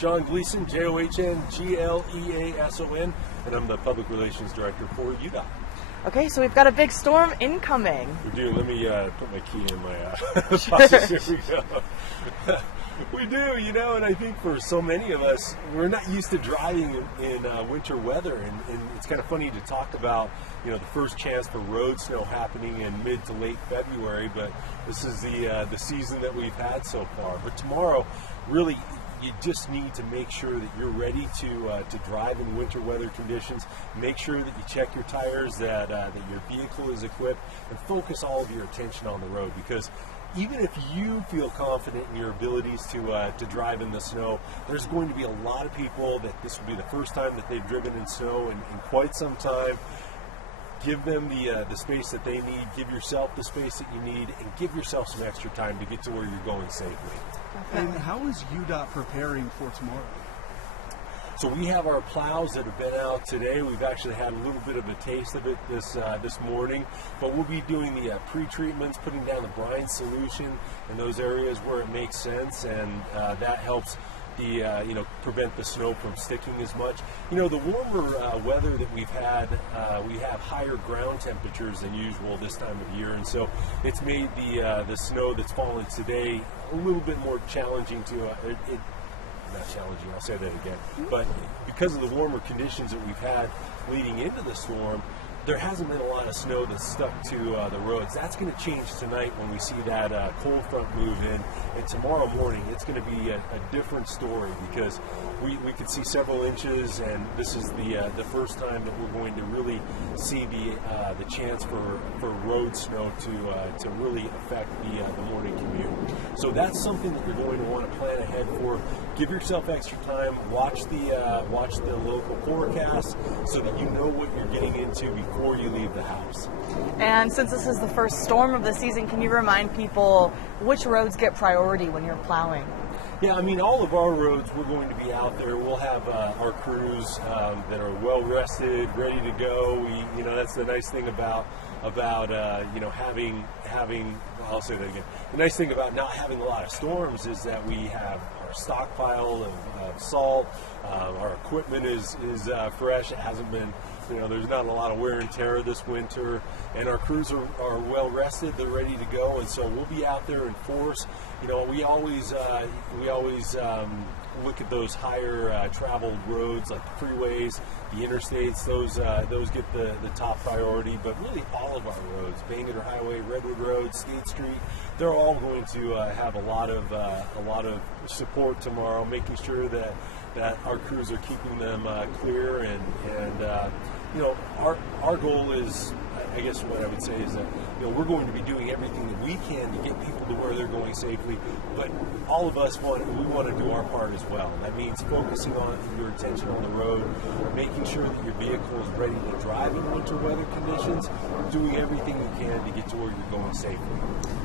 John Gleason, JOHN, and I'm the Public Relations Director for UDOT. Okay, so we've got a big storm incoming. We do. Let me put my key in my pocket. Here we go. We do, and I think for so many of us, we're not used to driving in winter weather, and it's kind of funny to talk about, the first chance for road snow happening in mid to late February, but this is the season that we've had so far. But tomorrow, really, you just need to make sure that you're ready to drive in winter weather conditions. Make sure that you check your tires, that your vehicle is equipped, and focus all of your attention on the road, because even if you feel confident in your abilities to drive in the snow, there's going to be a lot of people that this will be the first time that they've driven in snow in quite some time. Give them the space that they need, give yourself the space that you need, and give yourself some extra time to get to where you're going safely. And how is UDOT preparing for tomorrow? So we have our plows that have been out today. We've actually had a little bit of a taste of it this morning, but we'll be doing the pre-treatments, putting down the brine solution in those areas where it makes sense, and that helps prevent the snow from sticking as much. The warmer weather that we've had, we have higher ground temperatures than usual this time of year, and so it's made the snow that's fallen today a little bit more challenging to not challenging, I'll say that again, but because of the warmer conditions that we've had leading into the storm, there hasn't been a lot of snow that's stuck to the roads. That's going to change tonight when we see that cold front move in, and tomorrow morning it's going to be a different story, because we could see several inches, and this is the first time that we're going to really see the chance for road snow to really affect the morning commute. So that's something that you're going to want to plan ahead for. Give yourself extra time. Watch the local forecast so that you know what you're getting into before you leave the house. And since this is the first storm of the season, can you remind people which roads get priority when you're plowing? Yeah, all of our roads, we're going to be out there. We'll have our crews that are well rested, ready to go. That's the nice thing about having. I'll say that again. The nice thing about not having a lot of storms is that we have our stockpile of salt. Our equipment is fresh. It hasn't been. There's not a lot of wear and tear this winter, and our crews are well rested. They're ready to go, and so we'll be out there in force. We always look at those higher traveled roads like the freeways, the interstates. Those get the top priority, but really all of our roads, Bangor Highway, Redwood Road, State Street, they're all going to have a lot of support tomorrow, making sure that our crews are keeping them clear, and our goal is, I guess what I would say is that we're going to be doing everything that we can to get people to where they're going safely, but all of us want to do our part as well. That means focusing on your attention on the road, making sure that your vehicle is ready to drive in winter weather conditions, doing everything you can to get to where you're going safely.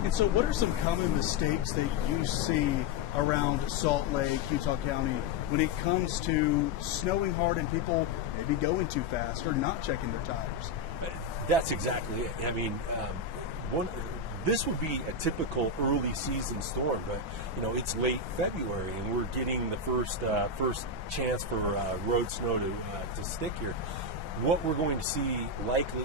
And so what are some common mistakes that you see around Salt Lake, Utah County, when it comes to snowing hard and people maybe going too fast or not checking their tires? That's exactly it. This would be a typical early season storm, but it's late February and we're getting the first chance for road snow to stick here. What we're going to see likely,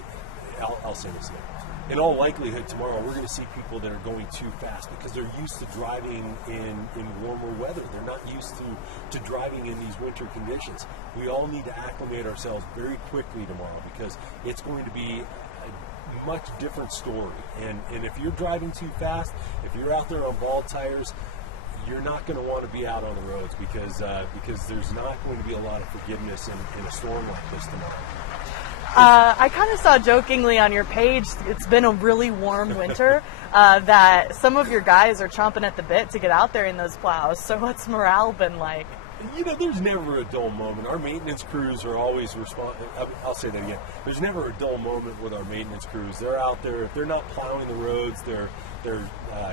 I'll say this again. In all likelihood, tomorrow we're going to see people that are going too fast because they're used to driving in warmer weather. They're not used to driving in these winter conditions. We all need to acclimate ourselves very quickly tomorrow because it's going to be a much different story. And if you're driving too fast, if you're out there on bald tires, you're not going to want to be out on the roads because there's not going to be a lot of forgiveness in a storm like this tomorrow. I kind of saw jokingly on your page, it's been a really warm winter, that some of your guys are chomping at the bit to get out there in those plows. So what's morale been like? There's never a dull moment. Our maintenance crews are always I'll say that again. There's never a dull moment with our maintenance crews. They're out there. If they're not plowing the roads, they're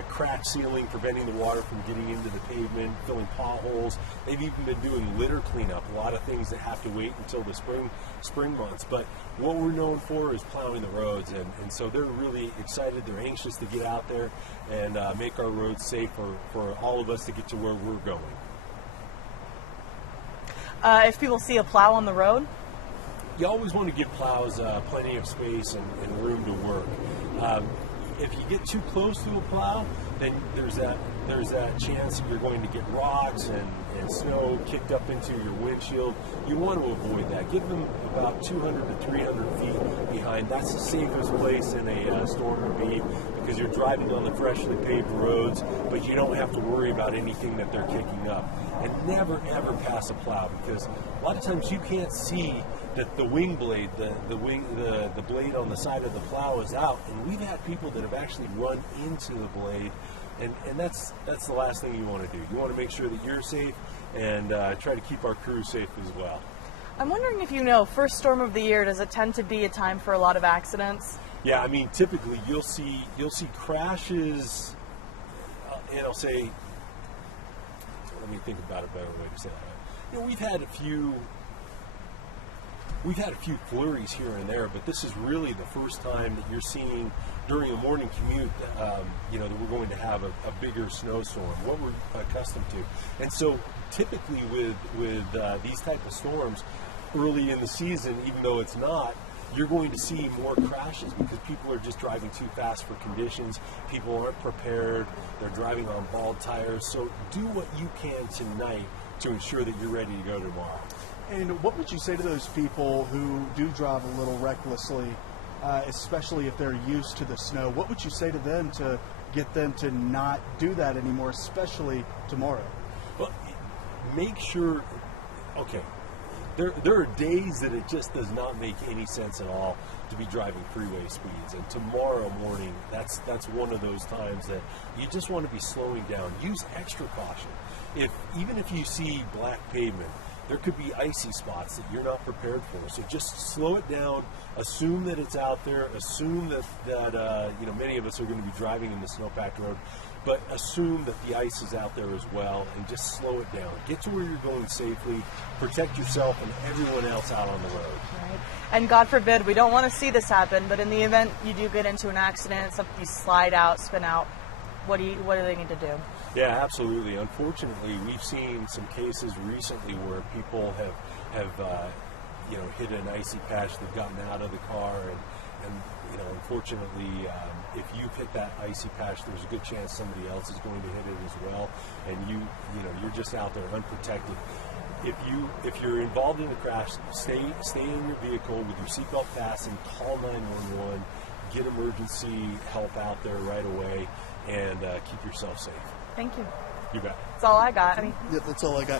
crack sealing, preventing the water from getting into the pavement, filling potholes. They've even been doing litter cleanup, a lot of things that have to wait until the spring months. But what we're known for is plowing the roads, and so they're really excited. They're anxious to get out there and make our roads safe for all of us to get to where we're going. if people see a plow on the road? You always want to give plows plenty of space and room to work. If you get too close to a plow, then there's that chance that you're going to get rocks and snow kicked up into your windshield. You want to avoid that. Give them about 200 to 300 feet behind. That's the safest place in a storm to be, because you're driving on the freshly paved roads, but you don't have to worry about anything that they're kicking up. And never ever pass a plow, because a lot of times you can't see that the wing blade, the blade on the side of the plow is out, and we've had people that have actually run into the blade, and that's the last thing you want to do. You want to make sure that you're safe and try to keep our crew safe as well. I'm wondering if you know, first storm of the year, does it tend to be a time for a lot of accidents? Yeah, I mean, typically you'll see crashes, and I'll say, let me think about a better way to say that. You know, we've had a few flurries here and there, but this is really the first time that you're seeing during a morning commute, that we're going to have a bigger snowstorm, what we're accustomed to. And so typically with these type of storms early in the season, even though it's not, you're going to see more crashes because people are just driving too fast for conditions. People aren't prepared. They're driving on bald tires. So do what you can tonight to ensure that you're ready to go tomorrow. And what would you say to those people who do drive a little recklessly, especially if they're used to the snow? What would you say to them to get them to not do that anymore, especially tomorrow? Well, make sure, okay, there are days that it just does not make any sense at all to be driving freeway speeds. And tomorrow morning, that's one of those times that you just want to be slowing down. Use extra caution. Even if you see black pavement, there could be icy spots that you're not prepared for. So just slow it down. Assume that it's out there. Assume that many of us are going to be driving in the snowpacked road, but assume that the ice is out there as well, and just slow it down. Get to where you're going safely. Protect yourself and everyone else out on the road. Right. And God forbid, we don't want to see this happen, but in the event you do get into an accident, you slide out, spin out, what do they need to do? Yeah, absolutely. Unfortunately, we've seen some cases recently where people have hit an icy patch. They've gotten out of the car, and unfortunately, if you've hit that icy patch, there's a good chance somebody else is going to hit it as well, and you're just out there unprotected. If you're involved in a crash, stay in your vehicle with your seatbelt fastened. Call 911. Get emergency help out there right away, and keep yourself safe. Thank you. You bet. That's all I got. Yeah, that's all I got.